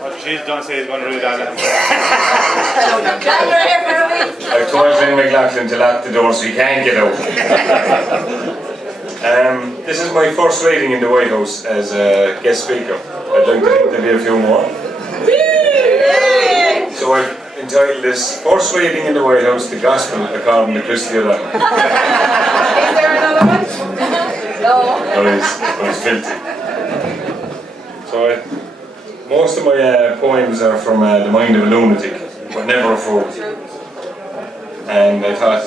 What she's done say is going to read that. I told Lynn McLaughlin to lock the door so he can't get out. This is my first reading in the White House as a guest speaker. I'd like to think there'll be a few more. So I've entitled this First Reading in the White House, the Gospel according to Christy O'Donnell. Is there another one? No. There is, but it's filthy. So most of my poems are from the mind of a lunatic, but never a fool. And I thought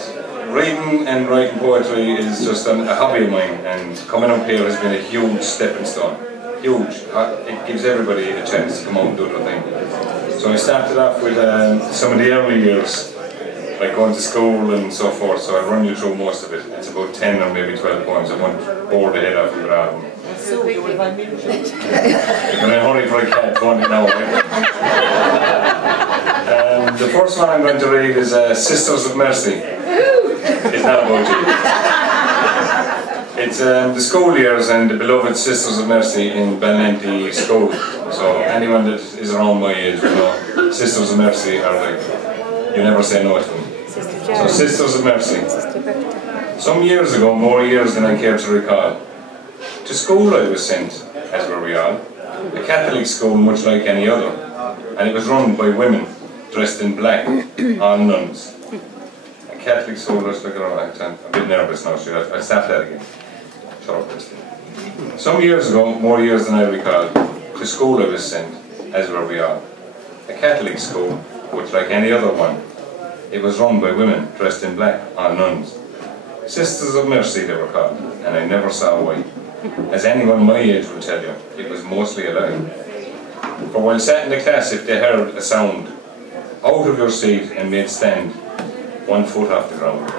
reading and writing poetry is just a hobby of mine, and coming up here has been a huge stepping stone. Huge. It gives everybody a chance to come out and do their thing. So I started off with some of the early years, like going to school and so forth, so I'll run you through most of it. It's about 10 or maybe 12 poems. I won't bore the head off with all of them. So big if I'm in You're going to hurry for a cat, won't you now, right? The first one I'm going to read is Sisters of Mercy. It's not about you. It's the school years and the beloved Sisters of Mercy in Ballinanty School. So anyone that is around my age will know Sisters of Mercy are like, you never say no to them. So Sisters of Mercy. Some years ago, more years than I care to recall, to school I was sent, as were we all, a Catholic school much like any other, and it was run by women dressed in black, all nuns. A Catholic school, let's look at all that. I'm a bit nervous now, so I'll stop that again. Shut up, Christy. Some years ago, more years than I recall, to school I was sent, as were we all. A Catholic school, much like any other one. It was run by women dressed in black, all nuns. Sisters of Mercy they were called, and I never saw why. As anyone my age will tell you, it was mostly a lie. For while sat in the class, if they heard a sound, out of your seat and made stand, 1 foot off the ground.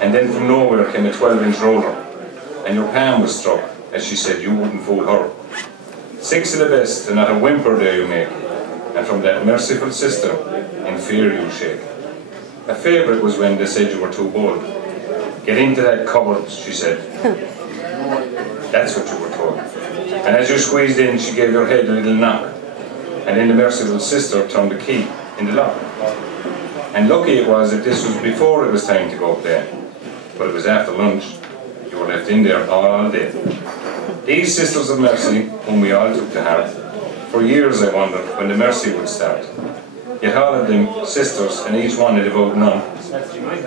And then from nowhere came a 12-inch roller, and your palm was struck, as she said you wouldn't fool her. 6 of the best, and not a whimper dare you make, and from that merciful sister, in fear you shake. A favourite was when they said you were too bold. Get into that cupboard, she said. That's what you were told. And as you squeezed in, she gave your head a little knock, and then the merciful sister turned the key in the lock. And lucky it was that this was before it was time to go up there, but it was after lunch. You were left in there all day. These Sisters of Mercy, whom we all took to heart, for years I wondered when the mercy would start. Yet all of them sisters, and each one a devout nun,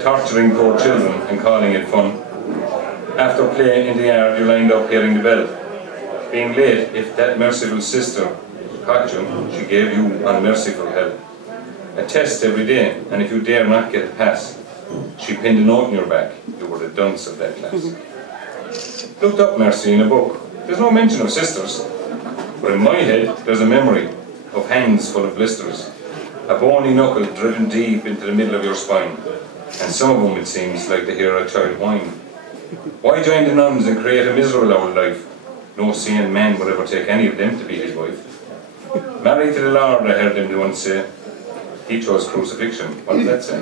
torturing poor children and calling it fun. After play in the yard, you lined up hearing the bell. Being late, if that merciful sister caught you, she gave you unmerciful hell. A test every day, and if you dare not get a pass, she pinned a note in your back. You were the dunce of that class. Looked up Mercy in a book. There's no mention of sisters, but in my head there's a memory of hands full of blisters, a bony knuckle driven deep into the middle of your spine, and some of them, it seems, like to hear a child whine. Why join the nuns and create a miserable old life? No sane man would ever take any of them to be his wife. Married to the Lord, I heard them once say. He chose crucifixion. What does that say?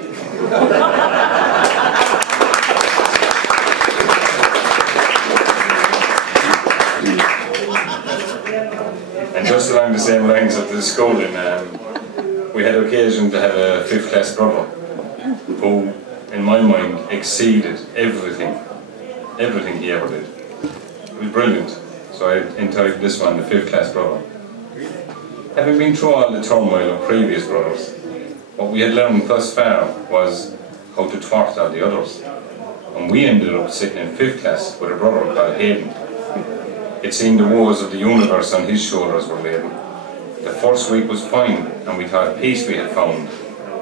And just along the same lines of the schooling, we had occasion to have a 5th class brother who, in my mind, exceeded everything he ever did. It was brilliant. So I entitled this one, the 5th class brother. Having been through all the turmoil of previous brothers, what we had learned thus far was how to thwart all the others. And we ended up sitting in 5th class with a brother called Hayden. It seemed the woes of the universe on his shoulders were laden. The first week was fine, and we thought peace we had found,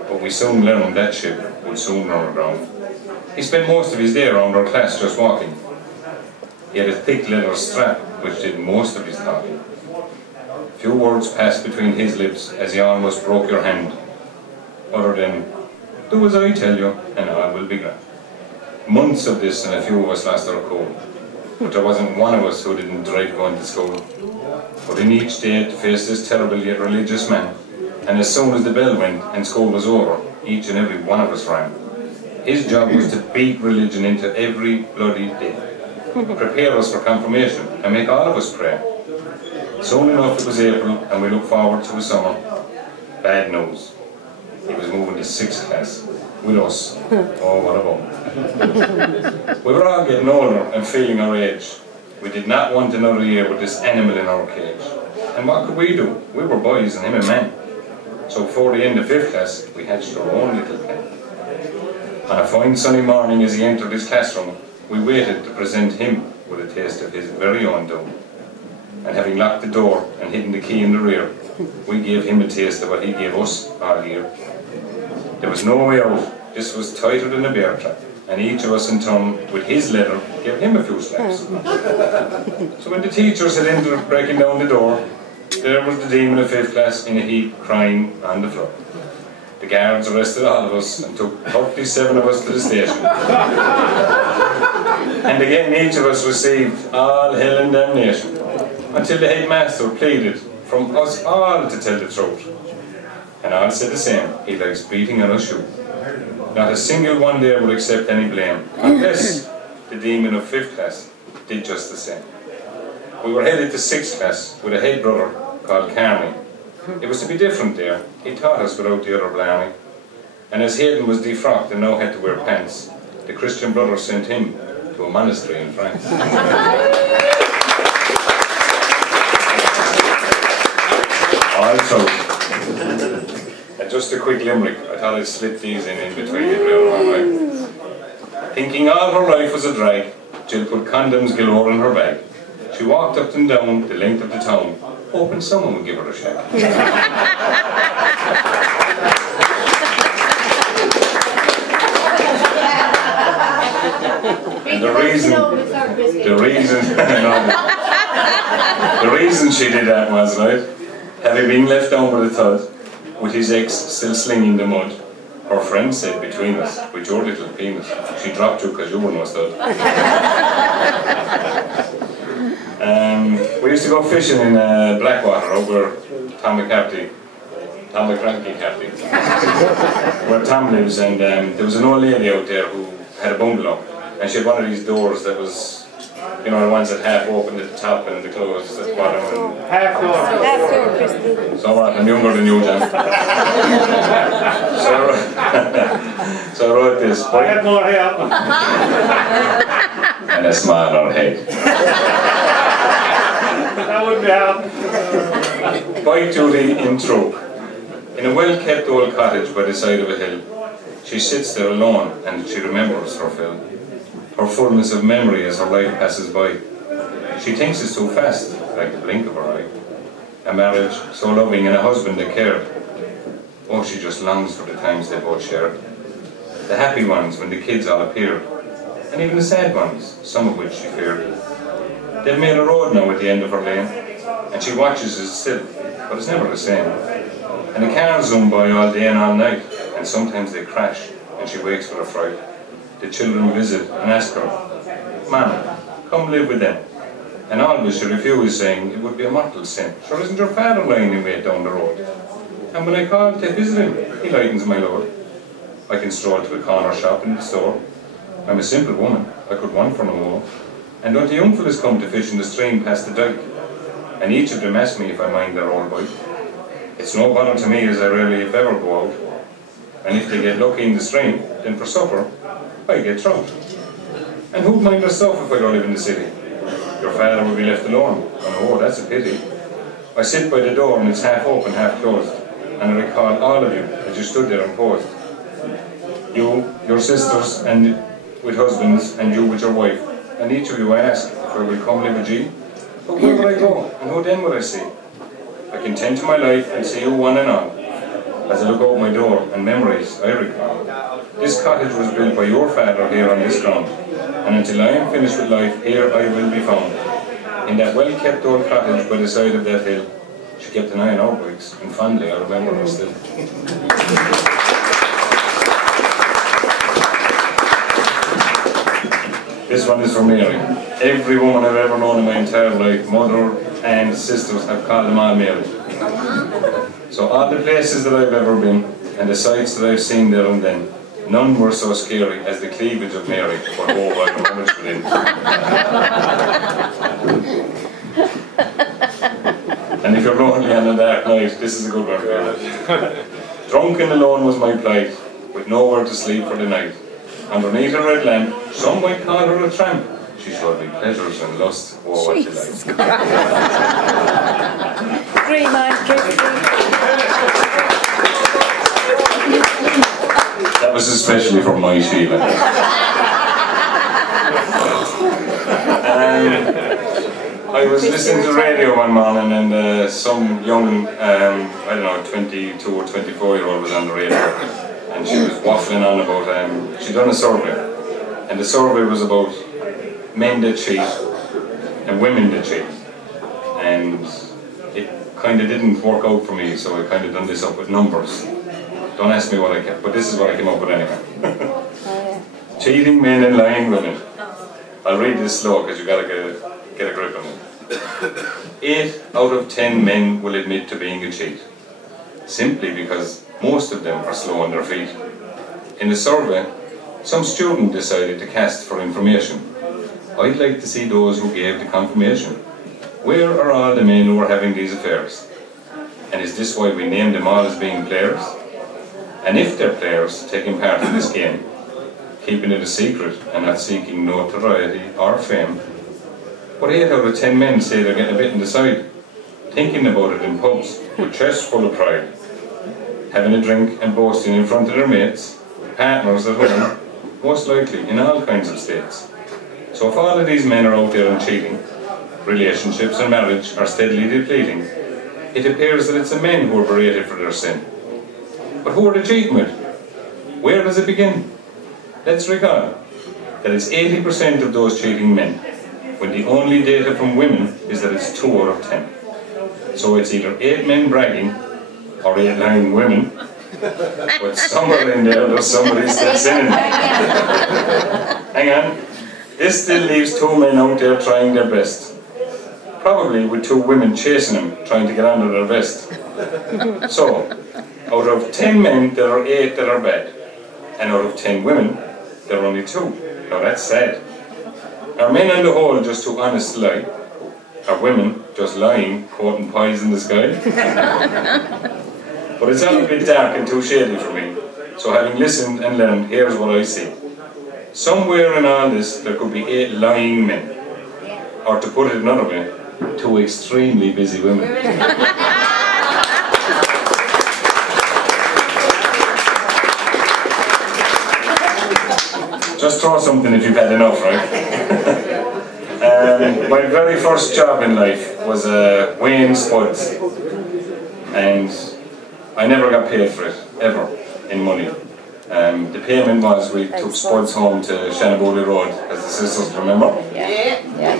but we soon learned that ship would soon run aground. He spent most of his day around our class just walking. He had a thick leather strap which did most of his talking. Few words passed between his lips as he almost broke your hand, other than, do as I tell you, and all will be grand. Months of this, and a few of us lost our cool. But there wasn't one of us who didn't dread going to school. But in each day to face this terrible yet religious man, and as soon as the bell went and school was over, each and every one of us ran. His job was to beat religion into every bloody day, prepare us for confirmation, and make all of us pray. Soon enough it was April and we looked forward to a summer. Bad news. He was moving to 6th class with us. Oh, what a bum. We were all getting older and feeling our age. We did not want another year with this animal in our cage. And what could we do? We were boys and him a man. So before the end of 5th class, we hatched our own little plan. On a fine sunny morning as he entered his classroom, we waited to present him with a taste of his very own doom. And having locked the door and hidden the key in the rear, we gave him a taste of what he gave us all year. There was no way out. This was tighter than a bear trap, and each of us in turn, with his letter, gave him a few slaps. So when the teachers had ended breaking down the door, there was the demon of 5th class in a heap, crying on the floor. The guards arrested all of us and took 37 of us to the station. And again each of us received all hell and damnation, until the headmaster pleaded from us all to tell the truth. And all said the same, he likes beating on a shoe. Not a single one there would accept any blame, unless the demon of 5th class did just the same. We were headed to 6th class with a head brother called Carney. It was to be different there. He taught us without the other blarney. And as Hayden was defrocked and now had to wear pants, the Christian brother sent him to a monastery in France. Also, and just a quick limerick, I thought I'd slip these in between it. Thinking all her life was a drag, Jill put condoms galore in her bag. She walked up and down the length of the town, hoping someone would give her a shag. And the reason she did that was, right, having been left down with a thud, with his ex still slinging the mud, her friend said between us, with your little penis, she dropped you because you were no stud. We used to go fishing in Blackwater over Tom McCarthy, where Tom lives, and there was an old lady out there who had a bungalow, and she had one of these doors that was, you know, the ones that half opened at the top and the closed at the bottom. And Half door. Christy. So what? I'm younger than you, John. So I wrote this. I had more hair. And a smaller head. That wouldn't be happening. Bike duty in troop. In a well-kept old cottage by the side of a hill, she sits there alone and she remembers her fill. Her fullness of memory as her life passes by. She thinks it's too fast, like the blink of her eye. A marriage so loving and a husband that cared. Oh, she just longs for the times they both shared. The happy ones when the kids all appeared, and even the sad ones, some of which she feared. They've made a road now at the end of her lane, and she watches it still, but it's never the same. And the cars zoom by all day and all night, and sometimes they crash, and she wakes with a fright. The children visit and ask her, "Mama, come live with them." And always she refuses, saying it would be a mortal sin. Sure, isn't your father lying in wait down the road? And when I call to visit him, he lightens my load. I can stroll to a corner shop in the store. I'm a simple woman, I could want for no more. And don't the young fellas come to fish in the stream past the dike? And each of them ask me if I mind their old bike. It's no bother to me as I rarely if ever go out. And if they get lucky in the stream, then for supper, I get trout. And who'd mind their stuff if I go live in the city? Your father will be left alone. And oh, that's a pity. I sit by the door and it's half open, half closed. And I recall all of you as you stood there and posed. You, your sisters, and with husbands, and you with your wife. And each of you I ask if I will come live with G. But where would I go, and who then would I see? I can tend to my life and see you one and all. As I look out my door, and memories I recall. This cottage was built by your father here on this ground. And until I am finished with life, here I will be found. In that well-kept old cottage by the side of that hill. She kept an eye on our bikes, and fondly I remember her still. This one is for Mary. Every woman I've ever known in my entire life, mother and sisters, have called them all Mary. So all the places that I've ever been, and the sights that I've seen there and then, none were so scary as the cleavage of Mary, but oh, I know how much within. And if you're lonely on a dark night, this is a good one for you. Drunk and alone was my plight, with nowhere to sleep for the night. Underneath a red lamp, some might call her a tramp. She showed me pleasures and lust, oh what Jesus delight. Three man That was especially for my Sheila. I was listening to the radio one morning and some young, I don't know, 22 or 24-year-old was on the radio and she was waffling on about, she'd done a survey and the survey was about men that cheat and women that cheat, and it kind of didn't work out for me, so I kind of done this up with numbers. Don't ask me what I kept, but this is what I came up with anyway. Cheating men and lying women. I'll read this slow because you gotta get a grip on it. 8 out of 10 men will admit to being a cheat, simply because most of them are slow on their feet. In a survey, some student decided to cast for information. I'd like to see those who gave the confirmation. Where are all the men who are having these affairs? And is this why we name them all as being players? And if they're players taking part in this game, keeping it a secret and not seeking notoriety or fame, but 8 out of 10 men say they're getting a bit in the side, thinking about it in pubs with chests full of pride, having a drink and boasting in front of their mates, partners at home, most likely in all kinds of states. So if all of these men are out there and cheating, relationships and marriage are steadily depleting, it appears that it's the men who are berated for their sin. But who are they cheating with? Where does it begin? Let's recall that it's 80% of those cheating men, when the only data from women is that it's 2 out of 10. So it's either 8 men bragging or 8 lying women, but somewhere in there's somebody still sinning. Hang on, this still leaves 2 men out there trying their best, probably with 2 women chasing them, trying to get under their vest. So, out of 10 men, there are 8 that are bad, and out of 10 women, there are only 2. Now that's sad. Are men on the whole just too honest to lie? Are women just lying, quoting pies in the sky? But it's all a bit dark and too shady for me. So having listened and learned, here's what I see. Somewhere in all this, there could be 8 lying men. Or to put it another way, 2 extremely busy women. Just throw something if you've had enough, right? My very first job in life was weighing spuds, and I never got paid for it, ever, in money. The payment was we took spuds home to Shanaboli Road, as the sisters remember. Yeah.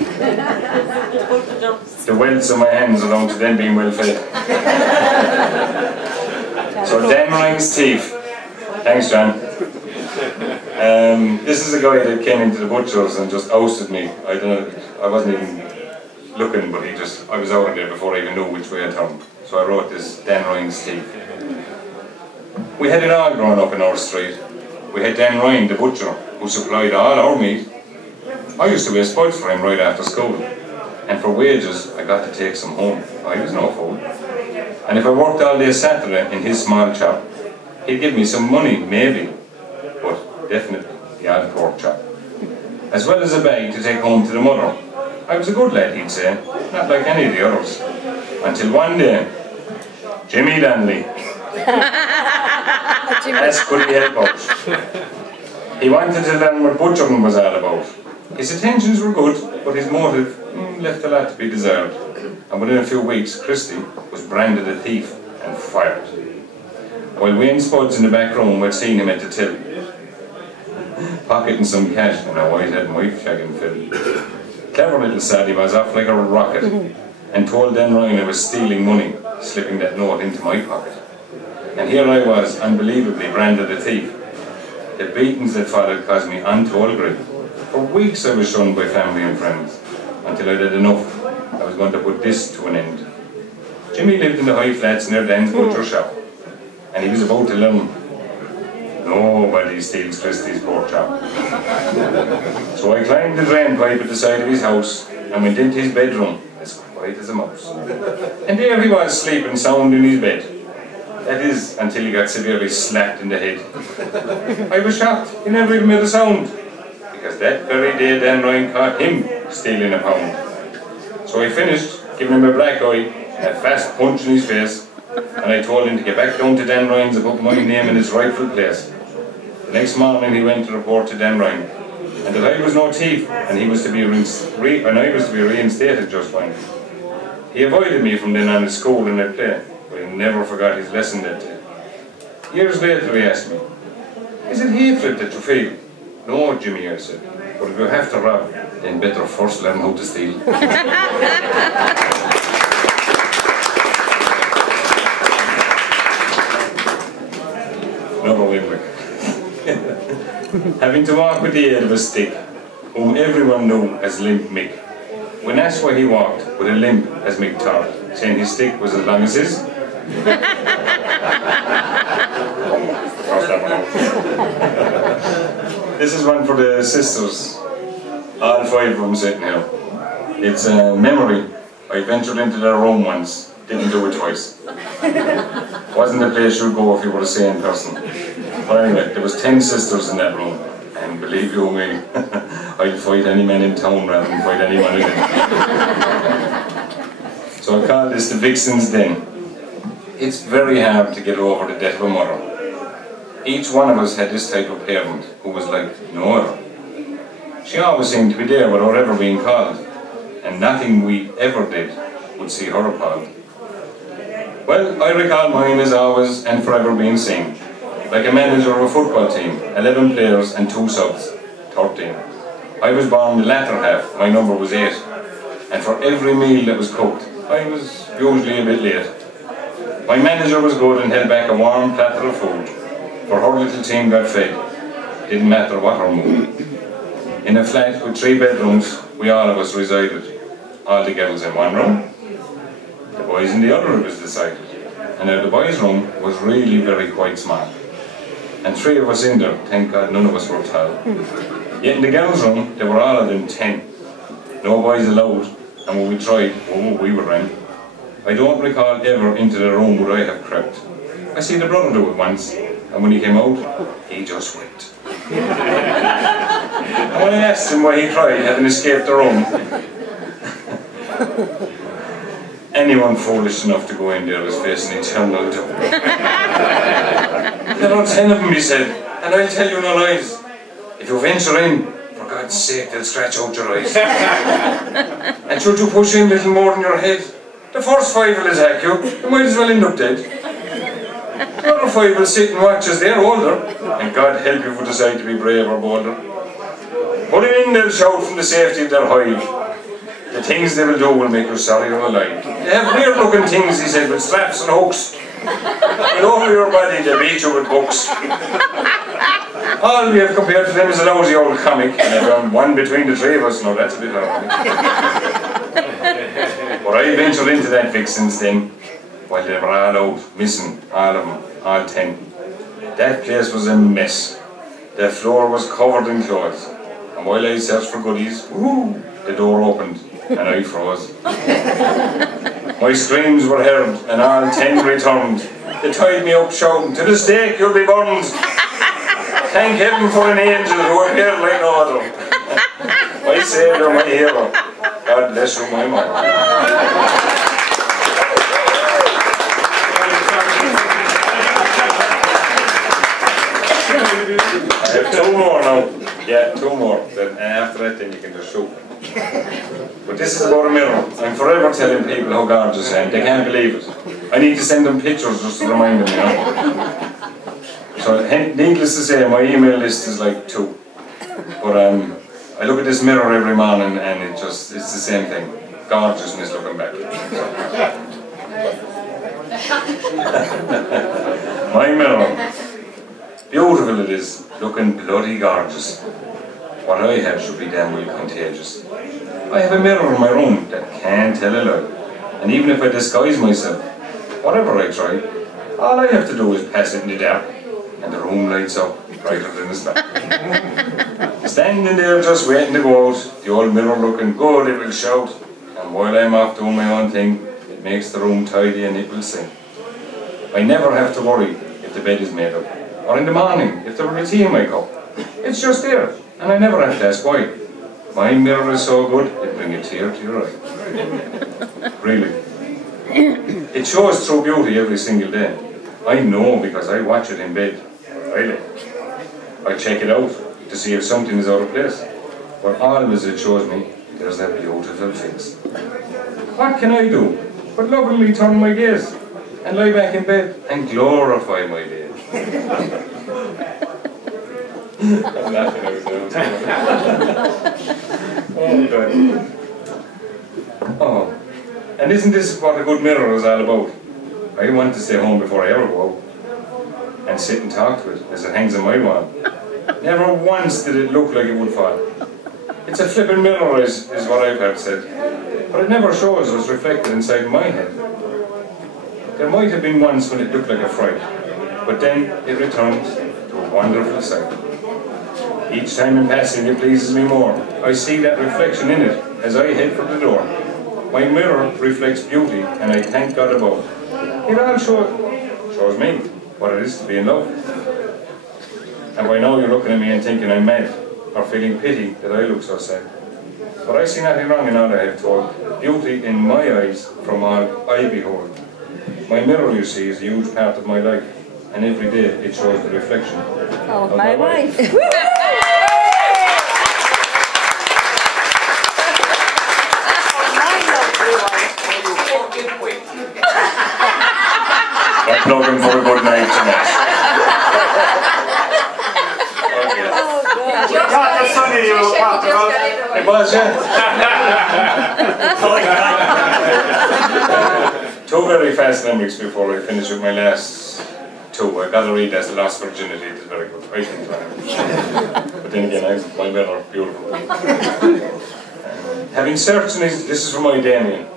The welts on my hands are down to them being well fed. So Dan Ryan's teeth. Thanks, John. This is a guy that came into the butcher's and just ousted me. I wasn't even looking, but I was out of there before I even knew which way I turned. So I wrote this, Dan Ryan's teeth. We had it all growing up in our street. We had Dan Ryan, the butcher, who supplied all our meat. I used to weigh spuds for him right after school. And for wages, I got to take some home. I was no fool. And if I worked all day Saturday in his small shop, he'd give me some money, maybe. But definitely the odd pork chop. As well as a bag to take home to the mother. I was a good lad, he'd say, not like any of the others. Until one day, Jimmy Danley. That's could he help out. He wanted to learn what butchering was all about. His intentions were good, but his motive left a lot to be desired. And within a few weeks, Christy was branded a thief and fired. While weighing spuds in the back room, we'd seen him at the till, pocketing some cash and a white-head wife shagging Phil. Clever little sad he was, off like a rocket, and told Dan Ryan I was stealing money, slipping that note into my pocket. And here I was, unbelievably branded a thief. The beatings that followed caused me untold grief. For weeks I was shunned by family and friends, until I'd had enough. I was going to put this to an end. Jimmy lived in the high flats near Dan's butcher shop, and he was about to learn. Nobody steals Christie's pork chop. So I climbed the drain pipe at the side of his house and went into his bedroom as quiet as a mouse. And there he was, sleeping sound in his bed. That is, until he got severely slapped in the head. I was shocked, he never even made a sound, because that very day Dan Ryan caught him stealing a pound. So I finished, giving him a black eye, and a fast punch in his face, and I told him to get back down to Dan Ryan's and put my name in his rightful place. The next morning he went to report to Dan Ryan, and that I was no thief, and he was to be I was to be reinstated just fine. He avoided me from then on at school and at play, but he never forgot his lesson that day. Years later he asked me, "Is it hatred that you feel?" "No, Jimmy," I said, "but if you have to rob, then better first learn how to steal." Another limerick. Having to walk with the aid of a stick, whom everyone knew as Limp Mick. When asked why he walked with a limp as Mick thought, saying his stick was as long as his. This is one for the sisters, all 5 of them sitting here. It's a memory. I ventured into their room once, didn't do it twice. Wasn't the place you'd go if you were a sane person. But anyway, there was 10 sisters in that room, and believe you me, I'd fight any man in town rather than fight anyone in it. So I call this the Vixen's Den. It's very hard to get over the death of a mother. Each one of us had this type of parent who was like no other. She always seemed to be there without ever being called, and nothing we ever did would see her appalled. Well, I recall mine as always and forever being seen. Like a manager of a football team, 11 players and 2 subs, 13. I was born the latter half, my number was 8. And for every meal that was cooked, I was usually a bit late. My manager was good and held back a warm platter of food, for her little team got fed. Didn't matter what her mood. In a flat with 3 bedrooms, we all of us resided. All the girls in one room, the boys in the other, it was decided. And now the boys' room was really very quite small. And 3 of us in there, thank God none of us were tall. Yet in the girls' room, there were all of them 10. No boys allowed, and when we tried, oh, we were ran. I don't recall ever into the room would I have crept. I seen the brother do it once, and when he came out, he just wept. And when I asked him why he cried, having escaped the room, anyone foolish enough to go in there was facing eternal doom. There are 10 of them, he said, and I'll tell you no lies. If you venture in, for God's sake, they'll scratch out your eyes. And should you push in little more than your head, the first 5 will attack you, you might as well end up dead. The other 5 will sit and watch as they're older, and God help you if you decide to be brave or bolder. Put him in, they'll shout from the safety of their hive. The things they will do will make you sorry you're alive. They have weird looking things, he said, with straps and hooks. And over your body they beat you with books. All we have compared to them is a lousy old comic, and I've done one between the 3 of us. No, that's a bit ironic. But I ventured into that Vixen's Den, while they were all out, missing, all of them, all 10. That place was a mess. The floor was covered in clothes, and while I searched for goodies, whoo, the door opened, and I froze. My screams were heard, and all 10 returned. They tied me up shouting, "To the stake you'll be burned!" Thank heaven for an angel who appeared like no other. My saviour, my hero. God bless you, my mother. I have 2 more now. Yeah, 2 more. And after that, then you can just shoot. But this is about a mirror. I'm forever telling people how gorgeous I am. They can't believe it. I need to send them pictures just to remind them, you know. So, needless to say, my email list is like 2. But I look at this mirror every morning and it's the same thing. Gorgeousness looking back. My mirror. Beautiful it is, looking bloody gorgeous. What I have should be damn well contagious. I have a mirror in my room that can't tell a lie. And even if I disguise myself, whatever I try, all I have to do is pass it in the dark, and the room lights up brighter than the sky. Standing there just waiting to go out, the old mirror looking good, it will shout, and and while I'm off doing my own thing, it makes the room tidy and it will sing. I never have to worry if the bed is made up, or in the morning if there will be tea in my cup. It's just there, and I never have to ask why. My mirror is so good, it brings a tear to your eye. Really. It shows true beauty every single day. I know because I watch it in bed. Really. I check it out to see if something is out of place. But always it shows me there's that beautiful face. What can I do but lovingly turn my gaze and lie back in bed and glorify my day? I'm laughing out loud. Oh God. Oh. And isn't this what a good mirror is all about? I want to stay home before I ever go out and sit and talk to it as it hangs on my wall. Never once did it look like it would fall. It's a flippin' mirror is what I've heard said, but it never shows what's reflected inside my head. There might have been once when it looked like a fright, but then it returns to a wonderful sight. Each time in passing it pleases me more. I see that reflection in it as I head for the door. My mirror reflects beauty and I thank God above. It all shows me what it is to be in love. And by now you're looking at me and thinking I'm mad, or feeling pity that I look so sad. But I see nothing wrong in all I have told. Beauty in my eyes from all I behold. My mirror, you see, is a huge part of my life, and every day it shows the reflection of my wife. I'm plugging for a good night tonight. God, that's funny you were talking about. It was, yeah. Two very fast limerick before I finish with my last two. I gotta read as Lost Virginity, it is very good. I think but then again, my men are beautiful. Having searched, and this is from my Damien.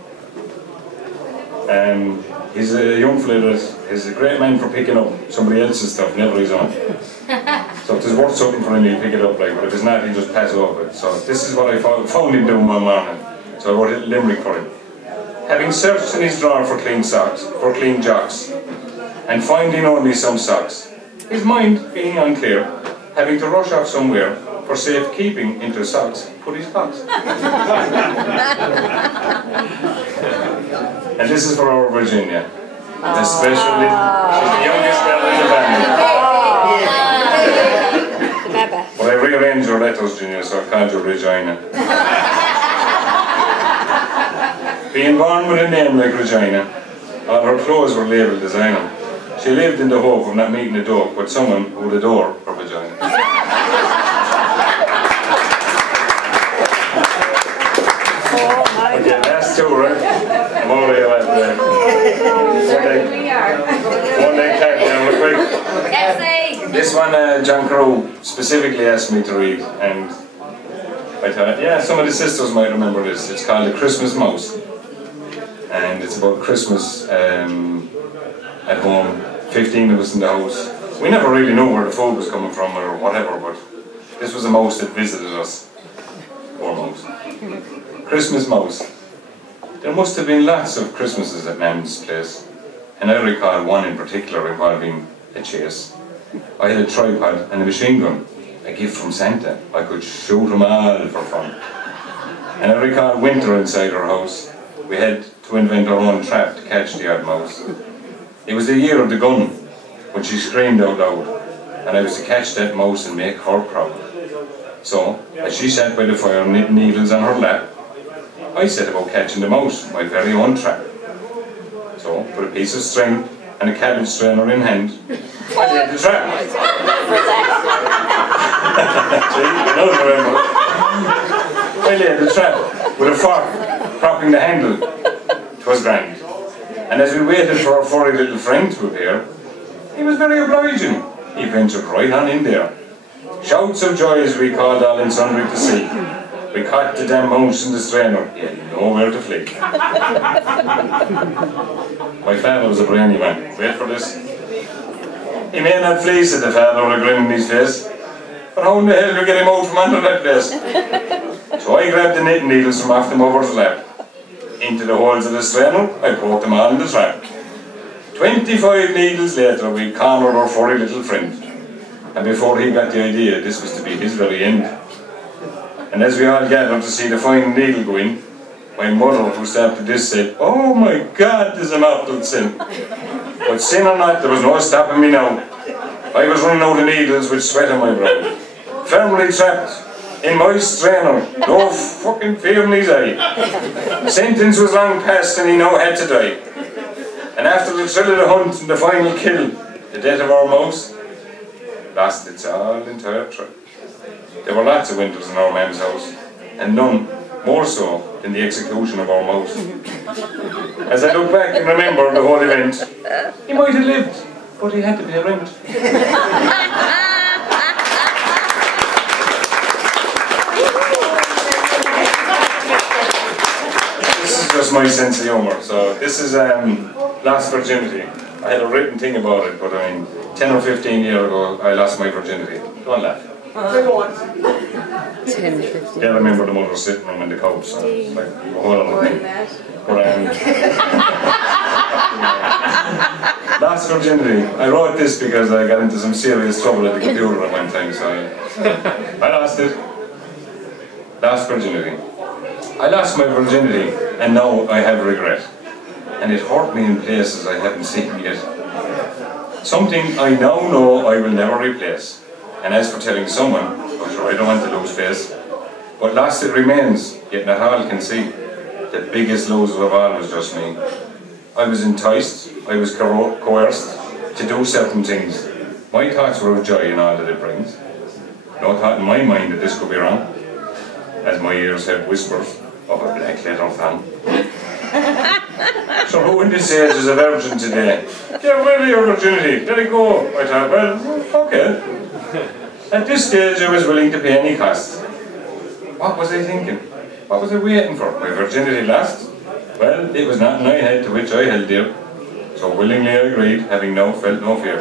He's a young fella that is a great man for picking up somebody else's stuff, never his own. So if there's worth something for him, he'll pick it up, like, but if it's not, he'll just pass over it. So this is what I found him doing one morning. So I wrote a limerick for him. Having searched in his drawer for clean socks, for clean jocks, and finding only some socks, his mind being unclear, having to rush off somewhere for safe keeping into socks, put his box. And this is for our Virginia. Especially, she's the youngest girl in the family. But I rearranged her letters, Junior, so I called you Regina. Being born with a name like Regina, all her clothes were labelled designer. She lived in the hope of not meeting a dog, but someone who would adore her vagina. Okay, last two, right? I'm already at one day came down real quick. This one, John Crow specifically asked me to read, and I thought, yeah, some of the sisters might remember this. It's called The Christmas Mouse, and it's about Christmas at home. 15 of us in the house. We never really knew where the food was coming from or whatever, but this was a mouse that visited us. Poor mouse. Christmas mouse. There must have been lots of Christmases at Mam's place, and I recall one in particular involving a chase. I had a tripod and a machine gun, a gift from Santa. I could shoot them all for fun. And I recall winter inside our house. We had to invent our own trap to catch the odd mouse. It was the year of the gun, when she screamed out loud, and I was to catch that mouse and make her proud. So, as she sat by the fire knitting needles on her lap, I set about catching the mouse, my very own trap. So, with a piece of string and a cabbage strainer in hand, I laid the trap. See, I don't remember. I laid the trap with a fork, propping the handle. 'Twas grand. And as we waited for our furry little friend to appear, he was very obliging. He ventured right on in there. Shouts of joy as we called all and sundry to see. We caught the damn mouse in the strainer. He had nowhere to flee. My father was a brainy man. Wait for this. He may not flee, said the father with a grin on his face. But how in the hell do we get him out from under that place? So I grabbed the knitting needles from off the mother's lap. into the holes of the strainer, I put them on the track. 25 needles later, we cornered our furry little friend. And before he got the idea, this was to be his very end. And as we all gathered to see the final needle go in, my mother, who started this, said, "Oh my God, this is a mortal sin." But sin or not, there was no stopping me now. I was running out of needles with sweat on my brow. Firmly trapped in my strainer, no fucking fear in his eye. Sentence was long past and he now had to die. And after the thrill of the hunt and the final kill, the death of our mouse lost its entire track. There were lots of winters in our mam's house, and none more so than the execution of our mouse. As I look back and remember the whole event, he might have lived, but he had to pay rent. This is just my sense of humour. So this is lost virginity. I had a written thing about it, but I mean, 10 or 15 years ago, I lost my virginity. Don't laugh. 10, 15. Yeah, I remember the mother sitting room in the couch. So it's like a whole other thing. But, lost virginity. I wrote this because I got into some serious trouble at the computer at one time, so I lost it. Lost virginity. I lost my virginity, and now I have regret. And it hurt me in places I haven't seen yet. Something I now know I will never replace. And as for telling someone, I'm sure I don't want to lose face, but lost it remains, yet not all can see. The biggest loser of all was just me. I was enticed, I was coerced to do certain things. My thoughts were of joy in all that it brings. No thought in my mind that this could be wrong, as my ears heard whispers of a black leather thong. So who in this age is a virgin today? Get rid of your virginity, let it go. I thought, well, okay. At this stage I was willing to pay any cost. What was I thinking? What was I waiting for? My virginity lost? Well, it was not an I had to which I held dear. So willingly I agreed, having now felt no fear.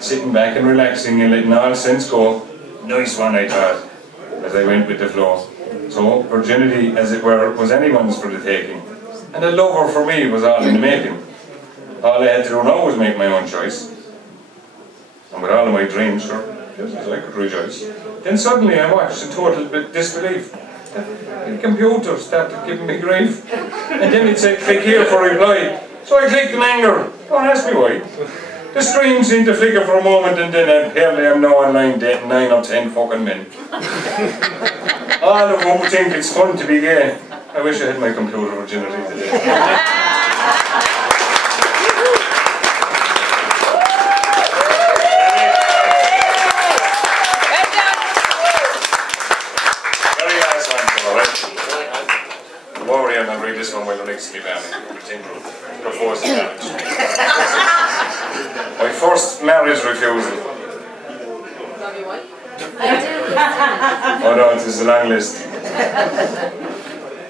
Sitting back and relaxing and letting all sense go. Nice one, I thought, as I went with the flow. So virginity, as it were, was anyone's for the taking. And a lover for me was all in the making. All I had to do now was make my own choice. And with all of my dreams, sure, just as I could rejoice. Then suddenly I watched in total disbelief. The computer started giving me grief. And then it said, click here for reply. So I clicked in anger. Don't ask me why. The screen seemed to flicker for a moment, and then apparently I'm now online dating 9 or 10 fucking men. All of whom think it's fun to be gay. I wish I had my computer virginity today. Very nice one, alright? Don't worry, I'll read this one while the next to me proposed marriage. My first marriage refusal. Oh no, this is a long list.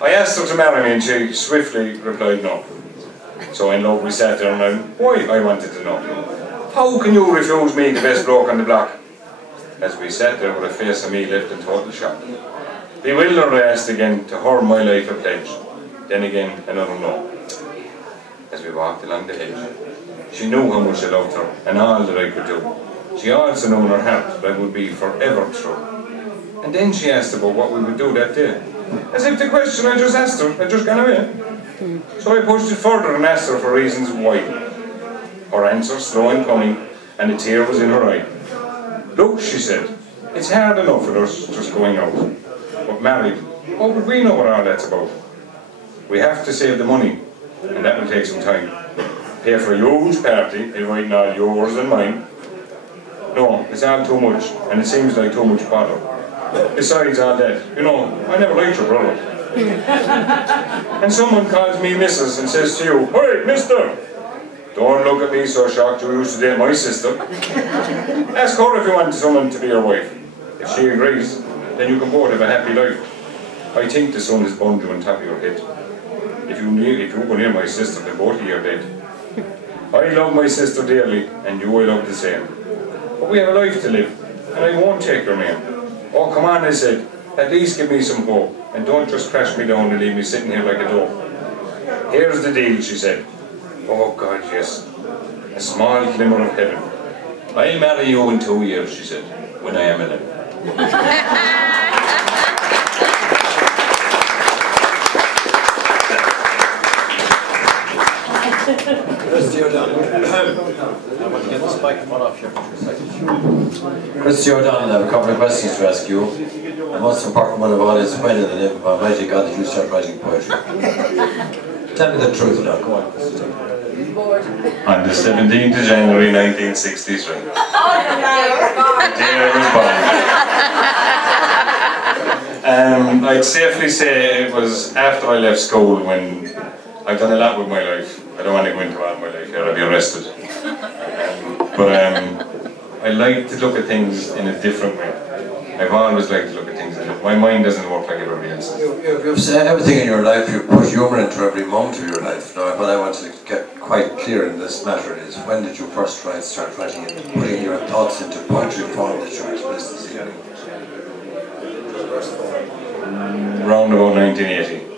I asked her to marry me and she swiftly replied no. So in love we sat there and why I wanted to know. How can you refuse me, the best bloke on the block? As we sat there with a face of me left in total shock. Bewildered I asked again, to her my life a pledge. Then again another no. As we walked along the hedge, she knew how much I loved her and all that I could do. She also knew in her heart that I would be forever true. And then she asked about what we would do that day. As if the question I just asked her had just gone away. So I pushed it further and asked her for reasons why. Her answer slow in coming, and a tear was in her eye. Look, she said, it's hard enough with us just going out. But married, what would we know what all that's about? We have to save the money, and that will take some time. Pay for a huge party, inviting all yours and mine. No, it's all too much, and it seems like too much bother. Besides all that, you know, I never liked your brother. And someone calls me Mrs. and says to you, "Hey, mister! Don't look at me so shocked you used to date my sister. Ask her if you want someone to be your wife. If she agrees, then you can both have a happy life. I think the sun is burned you on top of your head. If you go near my sister, then both of you are dead. I love my sister dearly, and you I love the same. But we have a life to live, and I won't take your name. Oh, come on," I said, "at least give me some hope, and don't just crash me down and leave me sitting here like a dope. Here's the deal, she said. Oh God, yes. A small glimmer of heaven. I'll marry you in 2 years, she said, when I am 11. Christy O'Donnell. I want to get this microphone off here for a second. Christy O'Donnell, I have a couple of questions to ask you. The most important one of all is when in the name of Almighty God did you start writing poetry? Tell me the truth now, go on. On the 17th of January 1963. The day I was born. I'd safely say it was after I left school when I've done a lot with my life. I don't want to go into all my life here, I'll be arrested. I like to look at things in a different way. I've always liked to look at things in a different way. My mind doesn't work like everybody else's. You've said everything in your life, you've put humour into every moment of your life. Now, what I want to get quite clear in this matter is, when did you first start writing and putting your thoughts into poetry form that you expressed this evening? Round about 1980.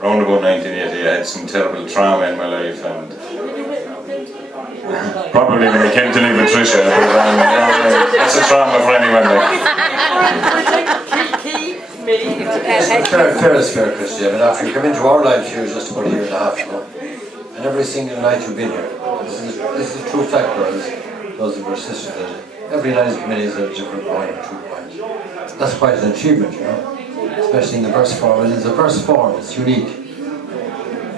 Round about 1980, I had some terrible trauma in my life, and probably when I came to live with Tricia, that's a trauma for anyone. Fair is fair, Christy. I mean, after you come into our lives here just about a year and a half ago, and every single night you've been here, this is a true fact, girls, those of our sisters, that every night you've been here is a different point or 2 points. That's quite an achievement, you know. Especially in the verse form. It is a verse form, it's unique.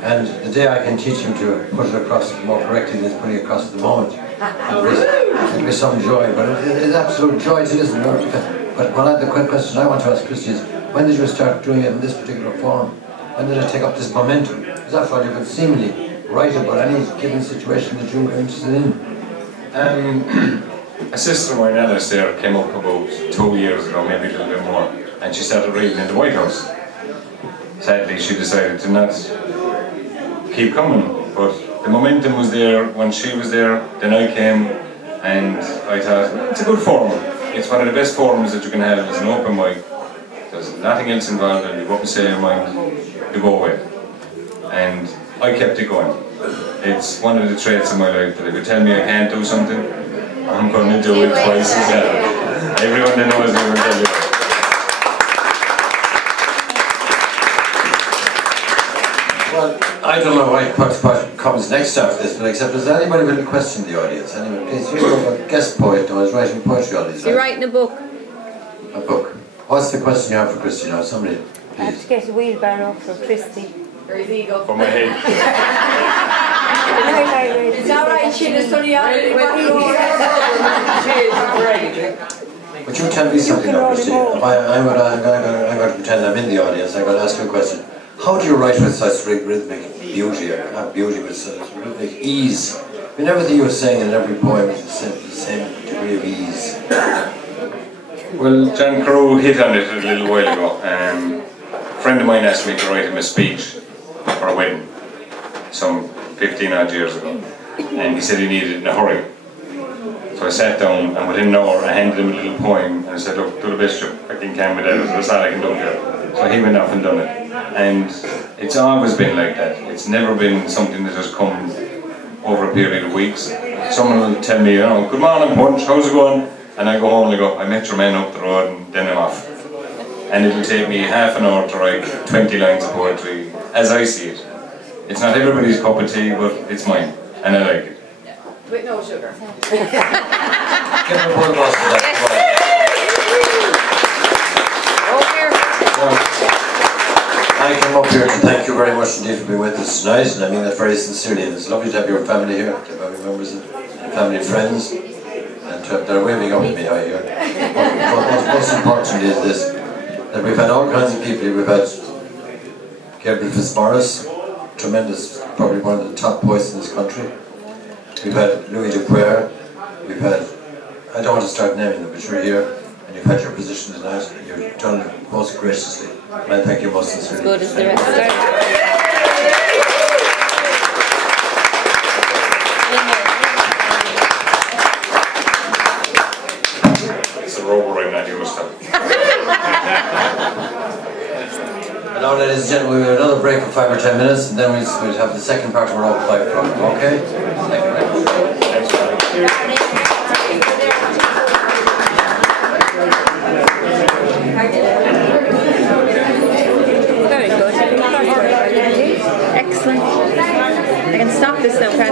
And the day I can teach him to put it across more correctly than putting it across at the moment, it'll be some joy, but it is absolute joy to listen to her. But the quick question I want to ask Christy is, when did you start doing it in this particular form? When did it take up this momentum? Because after all, you could seemingly write about any given situation that you were interested in. A sister of mine, Alice, there, came up about 2 years ago, maybe a little bit more, and she started reading in the Whitehouse. Sadly, she decided to not keep coming, but the momentum was there when she was there, then I came, and I thought, it's a good forum. It's one of the best forums that you can have. It's an open mic. There's nothing else involved, and you go up and say your mind, you go away. And I kept it going. It's one of the traits of my life that if you tell me I can't do something, I'm going to do it twice as well. Everyone that knows me will tell you. Well, I don't know what comes next after this, but except, does anybody really question the audience? Anyway, please, you know a guest poet who is writing poetry all these. You're writing a book. A book. What's the question you have for Christy now? Somebody, please. I have to get a wheelbarrow for Christy. Or his ego. For my head. It's alright, she just only But you tell me something now, Christy. I'm going to pretend I'm in the audience. I'm going to ask you a question. How do you write with such rhythmic beauty, not beauty, but such rhythmic ease? I mean, everything you're saying in every poem is the same degree of ease. Well, John Crow hit on it a little while ago. A friend of mine asked me to write him a speech for a wedding, some 15 odd years ago, and he said he needed it in a hurry. So I sat down, and within an hour I handed him a little poem, and I said, look, do the best you fucking can with that, that's all I can do here. So he went off and done it. And it's always been like that. It's never been something that has come over a period of weeks. Someone will tell me, you know, good morning, Punch, how's it going? And I go home and I go, I met your man up the road, and then I'm off. And it'll take me half an hour to write 20 lines of poetry, as I see it. It's not everybody's cup of tea, but it's mine, and I like it. With no sugar. Give him a word of us for that. I came up here to thank you very much indeed for being with us tonight, and I mean that very sincerely. And it's lovely to have your family here, to have family members and family friends, and to have, they're waving up at me out here. Most important is this, that we've had all kinds of people. We've had Gabriel Fitzmaurice, tremendous, probably one of the top poets in this country. We've had Louis Dupuer. We've had, I don't want to start naming them, but you're here, and you've had your position tonight, and you've done it most graciously. And I thank you most sincerely. As good as the rest. It's a rubber I'm not used to. And now, ladies and gentlemen, we have another break of 5 or 10 minutes, and then we'll have the second part of our open 5 o'clock. Okay? Thank you very much. Very good. Excellent. I can stop this now, can't I?